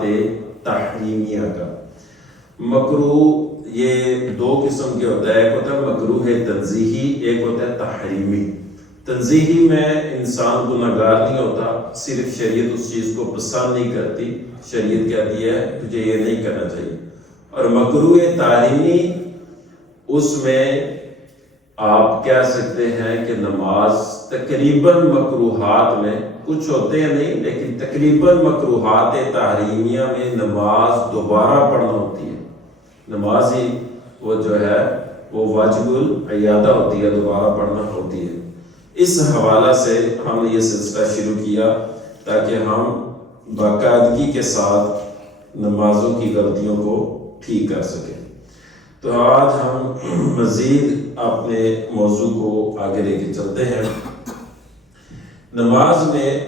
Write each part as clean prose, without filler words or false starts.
مکروہات تحریمیہ کا۔ مکروہ یہ دو قسم کے ہوتا ہے، ایک ہوتا ہے مکروہ تنزیہی، ایک ہوتا ہے تحریمی۔ تنزیہی میں انسان گناہگار نہیں ہوتا، صرف شریعت اس چیز کو پسند نہیں کرتی، شریعت کہتی ہے تجھے یہ نہیں کرنا چاہیے۔ اور مکروہ تحریمی، اس میں آپ کہہ سکتے ہیں کہ نماز تقریباً مکروہات میں، کچھ ہوتے ہیں نہیں لیکن تقریباً مکروہات تحریمیہ میں نماز دوبارہ پڑھنا ہوتی ہے۔ نماز ہی وہ جو ہے وہ واجب العیادہ ہوتی ہے، دوبارہ پڑھنا ہوتی ہے۔ اس حوالہ سے ہم نے یہ سلسلہ شروع کیا تاکہ ہم باقاعدگی کے ساتھ نمازوں کی غلطیوں کو ٹھیک کر سکیں۔ تو آج ہم مزید اپنے موضوع کو آگے لے کے چلتے ہیں۔ نماز میں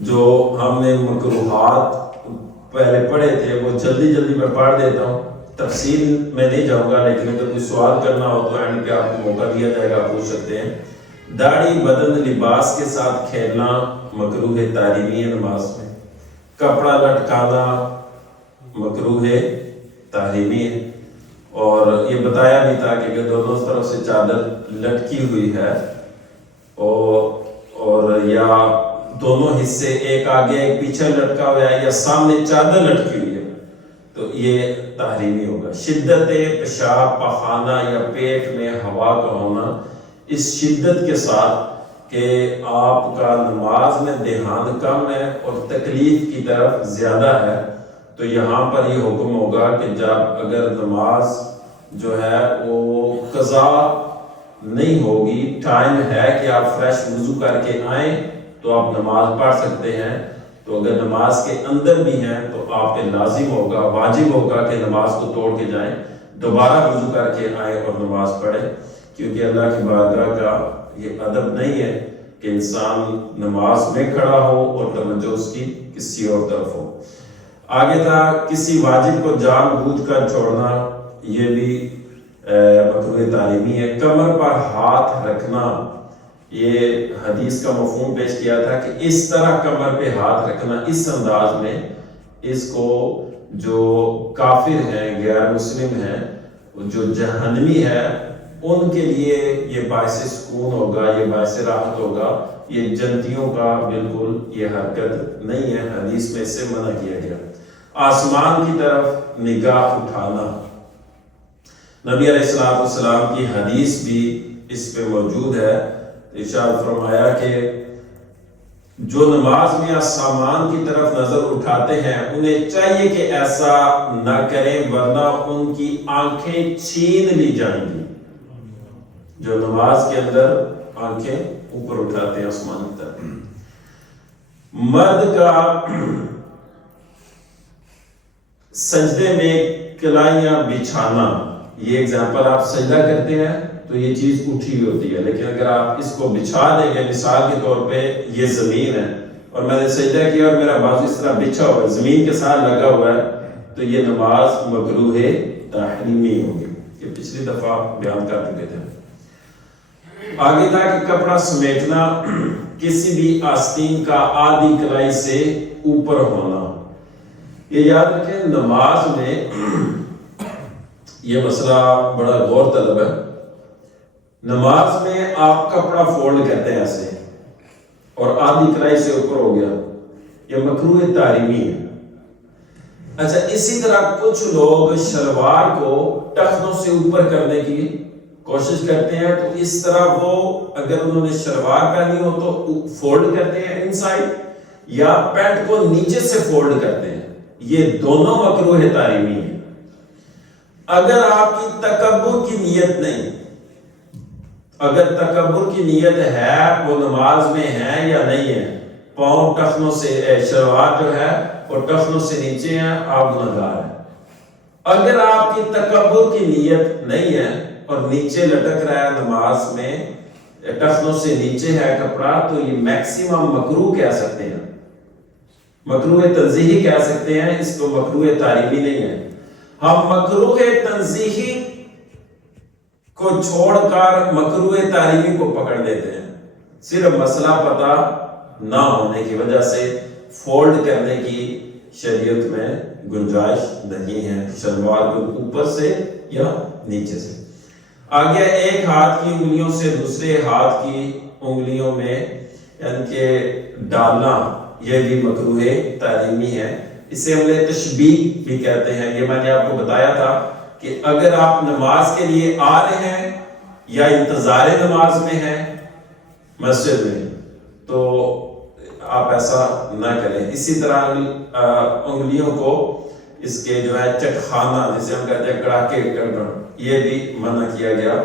جو ہم نے مکروہات پہلے پڑھے تھے وہ جلدی میں پڑھ دیتا ہوں، تفصیل میں نہیں جاؤں گا، لیکن اگر کوئی سوال کرنا ہو تو اینڈ پہ آپ کو موقع دیا جائے گا، پوچھ سکتے ہیں۔ داڑھی، بدن، لباس کے ساتھ کھیلنا مکروہ تحریمی ہے نماز میں۔ کپڑا لٹکانا مکروہ تحریمی ہے، اور یہ بتایا بھی تھا کہ دونوں طرف سے چادر لٹکی ہوئی ہے اور یا دونوں حصے ایک آگے ایک پیچھے لٹکا ہوا ہے یا سامنے چادر لٹکی ہوئی ہے تو یہ تحریمی ہوگا۔ شدت پیشاب، پخانہ یا پیٹ میں ہوا کا ہونا، اس شدت کے ساتھ کہ آپ کا نماز میں دھیان کم ہے اور تکلیف کی طرف زیادہ ہے، تو یہاں پر یہ حکم ہوگا کہ جب اگر نماز جو ہے وہ قضا نہیں ہوگی، ٹائم ہے کہ آپ فریش وضو کر کے آئیں تو آپ نماز پڑھ سکتے ہیں، تو اگر نماز کے اندر بھی ہیں تو آپ پہ لازم ہوگا، واجب ہوگا کہ نماز کو توڑ کے جائیں، دوبارہ وضو کر کے آئیں اور نماز پڑھیں، کیونکہ اللہ کی بارگاہ کا یہ ادب نہیں ہے کہ انسان نماز میں کھڑا ہو اور توجہ اس کی کسی اور طرف ہو۔ آگے تھا کسی واجب کو جان بوجھ کر چھوڑنا، یہ بھی مکروہ تحریمی ہے۔ کمر پر ہاتھ رکھنا، یہ حدیث کا مفہوم پیش کیا تھا کہ اس طرح کمر پہ ہاتھ رکھنا، اس انداز میں، اس کو جو کافر ہیں، غیر مسلم ہیں، جو جہنمی ہے، ان کے لیے یہ باعث سکون ہوگا، یہ باعث راحت ہوگا، یہ جنتیوں کا بالکل یہ حرکت نہیں ہے، حدیث میں اس سے منع کیا گیا۔ آسمان کی طرف نگاہ اٹھانا، نبی علیہ السلام کی حدیث بھی اس پہ موجود ہے، ارشاد فرمایا کہ جو نماز میں آسمان کی طرف نظر اٹھاتے ہیں انہیں چاہیے کہ ایسا نہ کریں ورنہ ان کی آنکھیں چھین لی جائیں گی۔ جو نماز کے اندر آنکھیں اوپر اٹھاتے ہیں آسمان کی طرف۔ مرد کا سجدے میں کلائیاں بچھانا، یہ ایگزامپل آپ سجدہ کرتے ہیں تو یہ چیز اٹھی ہوئی ہوتی ہے، لیکن اگر آپ اس کو بچھا دیں گے، مثال کے طور پہ یہ زمین ہے اور میں نے سجدہ کیا اور میرا بازو اس طرح بچھا ہوا ہے، زمین کے ساتھ لگا ہوا ہے، تو یہ نماز مکروہ تحریمی ہوگی، یہ پچھلی دفعہ بیان کر چکے تھے۔ آگے تھا کہ کپڑا سمیٹنا، کسی بھی آستین کا آدھی کلائی سے اوپر ہونا۔ یہ یاد رکھیں نماز میں یہ مسئلہ بڑا غور طلب ہے۔ نماز میں آپ کپڑا فولڈ کرتے ہیں ایسے اور آدھی کلائی سے اوپر ہو گیا، یہ مکروہ تحریمی ہے۔ اچھا، اسی طرح کچھ لوگ شلوار کو ٹخنوں سے اوپر کرنے کی کوشش کرتے ہیں، تو اس طرح وہ اگر انہوں نے شلوار پہنی ہو تو فولڈ کرتے ہیں انسائیڈ، یا پینٹ کو نیچے سے فولڈ کرتے ہیں، یہ دونوں مکروہ تحریمی ہیں۔ اگر آپ کی تکبر کی نیت نہیں، اگر تکبر کی نیت ہے، وہ نماز میں ہے یا نہیں ہے، پاؤں ٹخنوں سے، شلوار جو ہے وہ ٹخنوں سے نیچے ہیں، آپ گنہگار ہیں۔ اگر آپ کی تکبر کی نیت نہیں ہے اور نیچے لٹک رہا ہے نماز میں، ٹخنوں سے نیچے ہے کپڑا، تو یہ میکسیمم مکروہ کہہ سکتے ہیں، مکروہ تنزیہی کہہ سکتے ہیں، اس کو مکروہ تحریمی نہیں ہے۔ ہم مکروہ تنزیہی کو چھوڑ کر مکروہ تحریمی کو پکڑ لیتے ہیں، صرف مسئلہ پتہ نہ ہونے کی وجہ سے۔ فولڈ کرنے کی شریعت میں گنجائش نہیں ہے، شلوار کو اوپر سے یا نیچے سے۔ آگے ایک ہاتھ کی انگلیوں سے دوسرے ہاتھ کی انگلیوں میں یعنی کہ ڈالنا، یہ بھی مکروہ تحریمی ہے۔ اسے ہم نے تشبیہ بھی کہتے ہیں۔ یہ میں نے آپ کو بتایا تھا کہ اگر آپ نماز کے لیے آ رہے ہیں یا انتظار نماز میں ہیں مسجد میں تو آپ ایسا نہ کریں۔ اسی طرح انگلیوں کو اس کے جو ہے چٹخانا جسے ہم کہتے ہیں کڑاکے کرنا، یہ بھی منع کیا گیا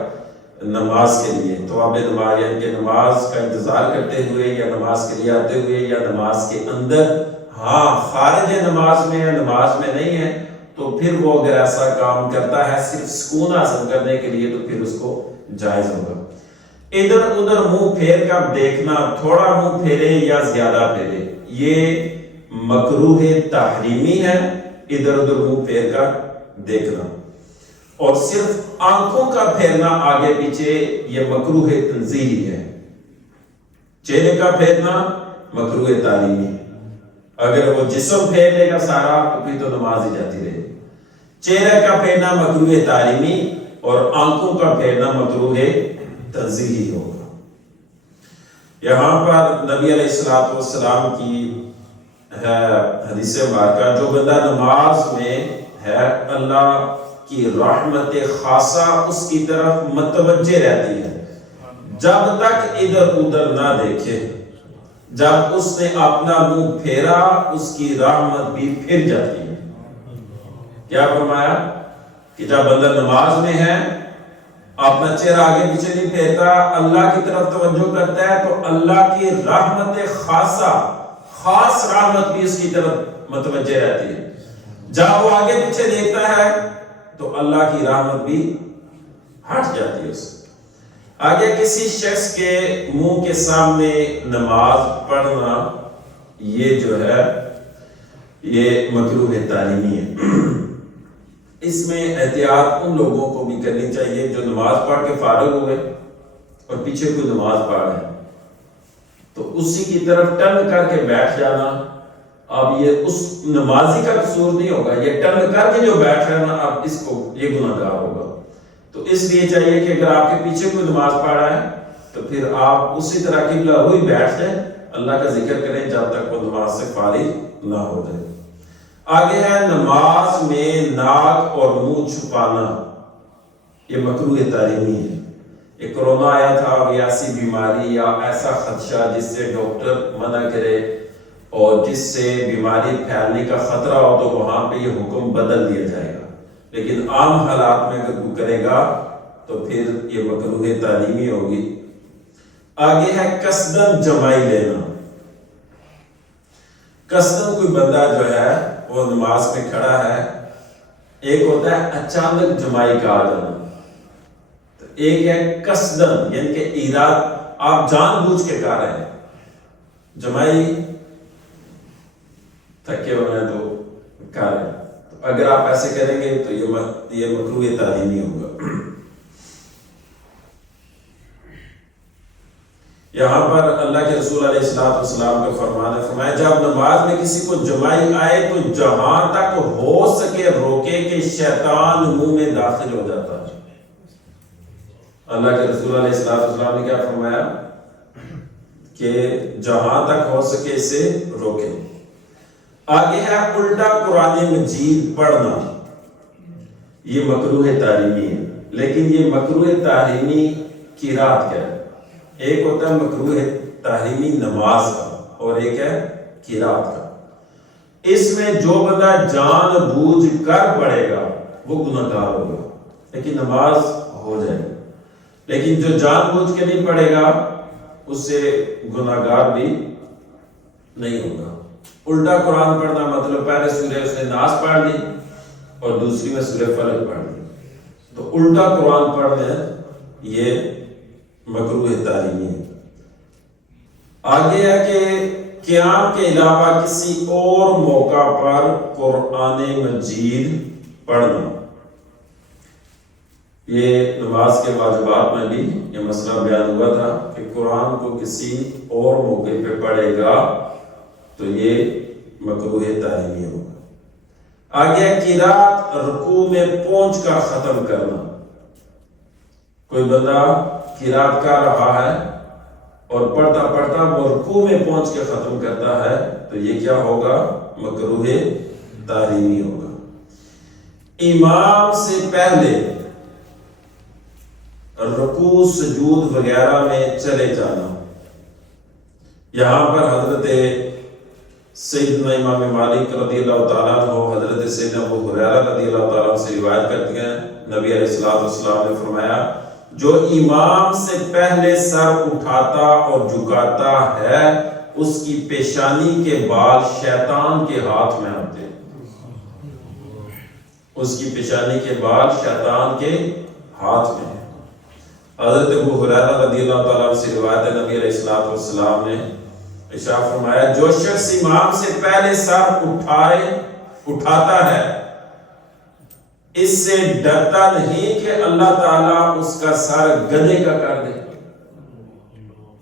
نماز کے لیے۔ تو آپ نماز یعنی کہ نماز کا انتظار کرتے ہوئے یا نماز کے لیے آتے ہوئے یا نماز کے اندر، ہاں خارج نماز میں یا نماز میں نہیں ہے تو پھر وہ اگر ایسا کام کرتا ہے صرف سکون حاصل کرنے کے لیے تو پھر اس کو جائز ہوگا۔ ادھر ادھر منہ پھیر کر دیکھنا، تھوڑا منہ پھیرے یا زیادہ پھیرے، یہ مکروہ تحریمی ہے۔ ادھر ادھر منہ پھیر کر دیکھنا اور صرف آنکھوں کا پھیرنا آگے پیچھے یہ مکروہ تنزیہی ہے۔ چہرے کا پھیرنا مکروہ تحریمی، اگر وہ جسم پھیر لے گا سارا تو پھر تو نماز ہی جاتی رہے گی۔ چہرے کا پھیرنا مکروہ تحریمی اور آنکھوں کا پھیرنا مکروہ تنزیہی ہوگا۔ یہاں پر نبی علیہ السلام کی ہے حدیث مبارکہ، جو بندہ نماز میں ہے اللہ کی رحمت خاصہ اس کی طرف متوجہ رہتی ہے جب تک ادھر ادھر نہ دیکھے۔ جب اس نے اپنا منہ پھیرا اس کی رحمت بھی پھر جاتی ہے۔ کیا فرمایا کہ جب بندہ نماز میں ہے اپنا چہرہ آگے پیچھے نہیں پھیرتا، اللہ کی طرف توجہ کرتا ہے تو اللہ کی رحمت خاصہ، خاص رحمت بھی اس کی طرف متوجہ رہتی ہے۔ جب وہ آگے پیچھے دیکھتا ہے تو اللہ کی رحمت بھی ہٹ جاتی ہے اس سے۔ آگے کسی شخص کے منہ کے سامنے نماز پڑھنا یہ جو ہے یہ مکروہ تحریمی ہے۔ اس میں احتیاط ان لوگوں کو بھی کرنی چاہیے جو نماز پڑھ کے فارغ ہوئے اور پیچھے کوئی نماز پڑھ رہے ہیں تو اسی کی طرف ٹرن کر کے بیٹھ جانا، اب یہ اس نمازی کا قصور نہیں ہوگا، یہ ٹرن کر کے جو بیٹھ رہا ہے نا اب اس کو یہ گناہ گار ہوگا۔ تو اس لیے چاہیے کہ اگر آپ کے پیچھے کوئی نماز پڑھ رہا ہے تو پھر آپ اسی طرح قبلہ ہوئی بیٹھ جائیں، اللہ کا ذکر کریں جب تک وہ نماز سے فارغ نہ ہو جائے۔ آگے ہے نماز میں ناک اور منہ چھپانا، یہ مکروہ تحریمی ہے۔ ایک کرونا آیا تھا، اب ایسی بیماری یا ایسا خدشہ جس سے ڈاکٹر منع کرے اور جس سے بیماری پھیلنے کا خطرہ ہو تو وہاں پہ یہ حکم بدل دیا جائے گا، لیکن عام حالات میں اگر کوئی کرے گا تو پھر یہ مکروہ تحریمی ہوگی۔ آگے ہے قصدن جمائی لینا۔ قصدن کوئی بندہ جو ہے وہ نماز میں کھڑا ہے، ایک ہوتا ہے اچانک جمائی کا آ جانا، تو ایک ہے قصدن یعنی کہ اراد، آپ جان بوجھ کے کر رہے ہیں۔ جمائی تھکے ہوئے ہیں تو کر رہے ہیں، تو اگر آپ ایسے کریں گے تو یہ مکروہ تحریمی ہوگا۔ یہاں پر اللہ کے رسول علیہ السلام کا فرمان ہے، فرمایا جب نماز میں کسی کو جمائی آئے تو جہاں تک ہو سکے روکے کہ شیطان منہ میں داخل ہو جاتا ہے۔ اللہ کے رسول علیہ السلام نے کیا فرمایا کہ جہاں تک ہو سکے اسے روکے۔ آگے ہے الٹا قرآن مجید پڑھنا، یہ مکروہ تحریمی ہے، لیکن یہ مکروہ تحریمی قرات کیا ہے؟ ایک ہوتا ہے مکروہ تحریمی نماز کا اور ایک ہے قرات کا۔ اس میں جو بندہ جان بوجھ کر پڑھے گا وہ گناہ گار ہوگا، لیکن نماز ہو جائے گی، لیکن جو جان بوجھ کے نہیں پڑھے گا اس سے گناہ گار بھی نہیں ہوگا۔ الٹا قرآن پڑھنا مطلب پہلے سورہ اس نے ناس پڑھ لی اور دوسری میں سورہ فلق پڑھ لی، تو الٹا قرآن پڑھنا یہ مکروہ تحریمی ہے۔ آگے ہے کہ قیام کے علاوہ کسی اور موقع پر قرآن مجید پڑھنا، یہ نماز کے واجبات میں بھی یہ مسئلہ بیان ہوا تھا کہ قرآن کو کسی اور موقع پہ پڑھے گا تو یہ مکروہ تحریمی ہوگا۔ آگے قرات رکوع میں پہنچ کر ختم کرنا، کوئی بندہ قرات کر رہا ہے اور پڑھتا پڑھتا وہ رکوع میں پہنچ کے ختم کرتا ہے تو یہ کیا ہوگا؟ مکروہ تحریمی ہوگا۔ امام سے پہلے رکوع سجود وغیرہ میں چلے جانا، یہاں پر حضرت سیدنا امام مالک رضی اللہ تعالیٰ عنہ، حضرت سیدنا ابو ہریرہ رضی اللہ تعالیٰ عنہ سے روایت کرتے ہیں، نبی علیہ السلام نے فرمایا جو امام سے پہلے سر اٹھاتا اور جھکاتا ہے اس کی پیشانی کے بال شیطان کے ہاتھ میں آتے ہیں، اس کی پیشانی کے بال شیطان کے ہاتھ میں ہیں۔ حضرت ابو ہریرہ رضی اللہ تعالیٰ عنہ سے روایت ہے، نبی علیہ السلام نے ارشاد فرمایا جو شخص امام سے پہلے سر اٹھاتا ہے اس سے ڈرتا نہیں کہ اللہ تعالیٰ اس کا سر گدھے کا کر دے۔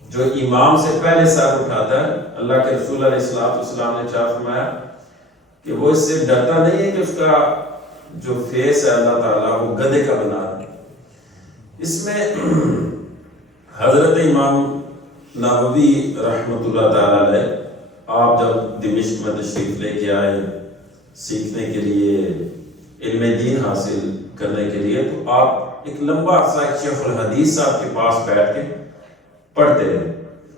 جو امام سے پہلے سر اٹھاتا ہے، اللہ کے رسول علیہ السلام نے ارشاد فرمایا کہ وہ اس سے ڈرتا نہیں ہے کہ اس کا جو فیس ہے اللہ تعالیٰ وہ گدھے کا بنا دے۔ اس میں حضرت امام نووی رحمۃ اللہ تعالیٰ علیہ، آپ جب دمشق میں تشریف لے کے آئے سیکھنے کے لیے، علم دین حاصل کرنے کے لیے، تو آپ ایک لمبا عرصہ ایک شیخ الحدیث صاحب کے پاس بیٹھ کے پڑھتے رہے،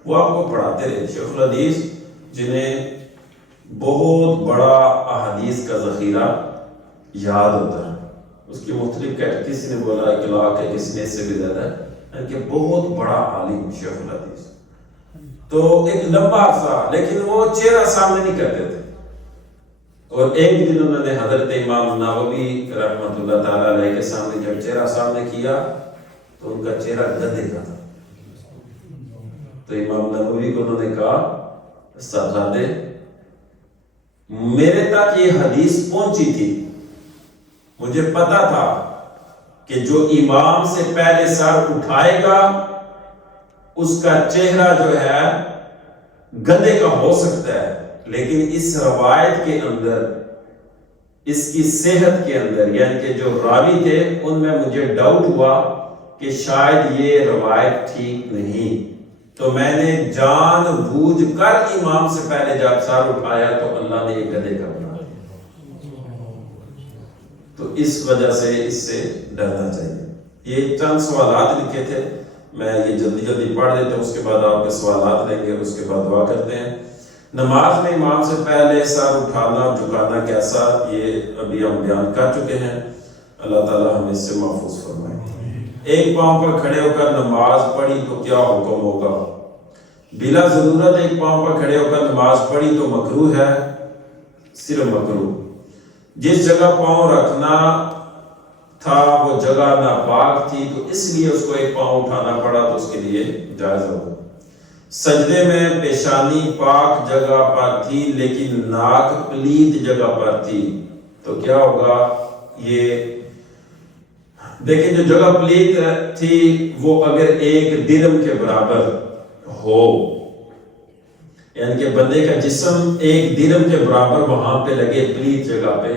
وہ آپ کو پڑھاتے رہے۔ شیخ الحدیث جنہیں بہت بڑا احادیث کا ذخیرہ یاد ہوتا ہے، اس کی مختلف کسی نے بولا 1 لاکھ ہے، کسی نے اس سے بھی زیادہ ہے، یعنی کہ بہت بڑا عالم شیخ الحدیث، تو ایک لمبا عرصہ، لیکن وہ چہرہ سامنے نہیں کرتے تھے۔ اور ایک دن انہوں نے حضرت امام نووی رحمۃ اللہ تعالیٰ علیہ کے سامنے جب چہرہ سامنے کیا تو ان کا چہرہ گدھے کا تھا، تو امام نووی کو انہوں نے کہا صاحبزادے میرے تک یہ حدیث پہنچی تھی، مجھے پتا تھا کہ جو امام سے پہلے سر اٹھائے گا اس کا چہرہ جو ہے گدھے کا ہو سکتا ہے، لیکن اس روایت کے اندر، اس کی صحت کے اندر، یعنی کہ جو راوی تھے ان میں مجھے ڈاؤٹ ہوا کہ شاید یہ روایت ٹھیک نہیں، تو میں نے جان بوجھ کر امام سے پہلے جب سر اٹھایا تو اللہ نے یہ گدھے کا بنا دیا۔ تو اس وجہ سے اس سے ڈرنا چاہیے۔ یہ چند سوالات لکھے تھے، میں یہ جلدی پڑھ دیتا ہوں، اس کے بعد آپ کے سوالات لیں گے، اس کے بعد دعا کرتے ہیں۔ نماز میں امام سے پہلے سر اٹھانا جھکانا کیسا، یہ ابھی ہم بیان کر چکے ہیں، اللہ تعالیٰ ہمیں اس سے محفوظ فرمائے۔ ایک پاؤں پر کھڑے ہو کر نماز پڑھی تو کیا حکم ہوگا؟ بلا ضرورت ایک پاؤں پر کھڑے ہو کر نماز پڑھی تو مکروہ ہے، صرف مکروہ۔ جس جگہ پاؤں رکھنا تھا وہ جگہ ناپاک تھی تو اس لیے اس کو ایک پاؤں اٹھانا پڑا تو اس کے لیے جائز ہوگا۔ سجدے میں پیشانی پاک جگہ پر تھی لیکن ناک پلیت جگہ پر تھی تو کیا ہوگا؟ یہ دیکھیں جو جگہ پلیت تھی وہ اگر 1 درہم کے برابر ہو، یعنی کہ بندے کا جسم 1 درہم کے برابر وہاں پہ لگے پلیت جگہ پہ،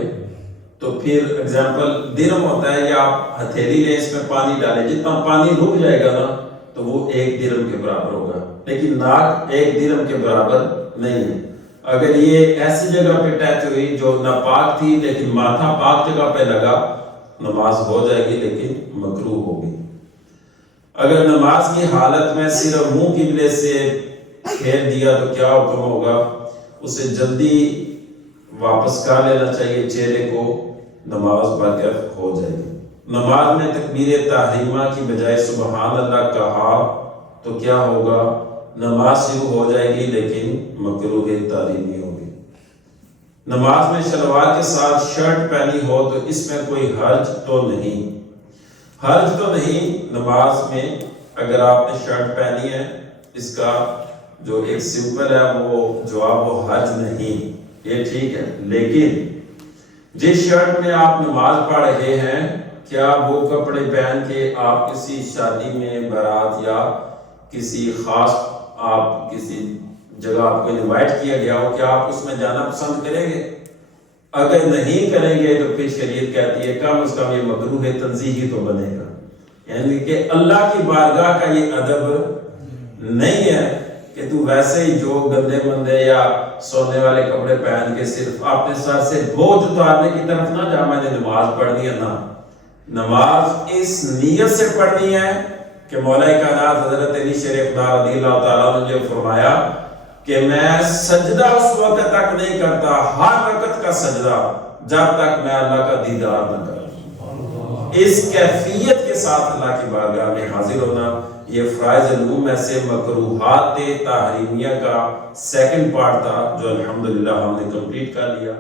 تو پھر اگزامپل درہم ہوتا ہے، یا آپ ہتھیلی لیں اس میں پانی ڈالیں، جتنا پانی رک جائے گا نا تو وہ 1 درہم کے برابر ہوگا، لیکن ناک 1 درہم کے برابر نہیں ہے۔ اگر یہ ایسی جگہ پہ ٹچ ہوئی جو ناپاک تھی لیکن ماتھا پاک جگہ پہ لگا، نماز ہو جائے گی لیکن مکروہ ہوگی۔ اگر نماز کی حالت میں صرف منہ قبلے سے پھیر دیا تو کیا حکم ہوگا؟ اسے جلدی واپس کر لینا چاہیے چہرے کو، نماز برکت ہو جائے گی۔ نماز میں تکبیر تحریمہ کی بجائے سبحان اللہ کہا تو کیا ہوگا؟ نماز شروع ہو جائے گی لیکن مکروہ تحریمی ہوگی۔ نماز میں شلوار کے ساتھ شرٹ پہنی ہو تو اس میں کوئی حرج تو نہیں؟ حرج تو نہیں، نماز میں اگر آپ نے شرٹ پہنی ہے، اس کا جو ایک سمپل ہے وہ جواب وہ حرج نہیں، یہ ٹھیک ہے، لیکن جس شرٹ میں آپ نماز پڑھ رہے ہیں کیا وہ کپڑے پہن کے آپ کسی شادی میں بارات یا کسی خاص آپ کسی جگہ آپ کو انوائٹ کیا گیا ہو، کیا آپ اس میں جانا پسند کریں گے؟ اگر نہیں کریں گے تو پھر شریعت کہتی ہے کم از کم یہ مکروہ تنزیہی تو بنے گا، یعنی کہ اللہ کی بارگاہ کا یہ ادب نہیں ہے کہ تو ویسے ہی جو گندے مندے یا سونے والے کپڑے پہن کے صرف اپنے سر سے بوجھ اتارنے کی طرف نہ جا، میں نے نماز پڑھنی ہے. نہ، نماز اس نیت سے پڑھنی ہے کہ مولا کائنات حضرت علی شیر خدا رضی اللہ تعالیٰ نے جو فرمایا کہ میں سجدہ اس وقت تک نہیں کرتا، ہر وقت کا سجدہ، جب تک میں اللہ کا دیدار نہ کروں. اس کیفیت کے ساتھ اللہ کی بارگاہ میں حاضر ہونا، یہ فرائض العلوم میں سے مکروہات تحریمیہ کا سیکنڈ پارٹ تھا جو الحمدللہ ہم نے کمپلیٹ کر لیا.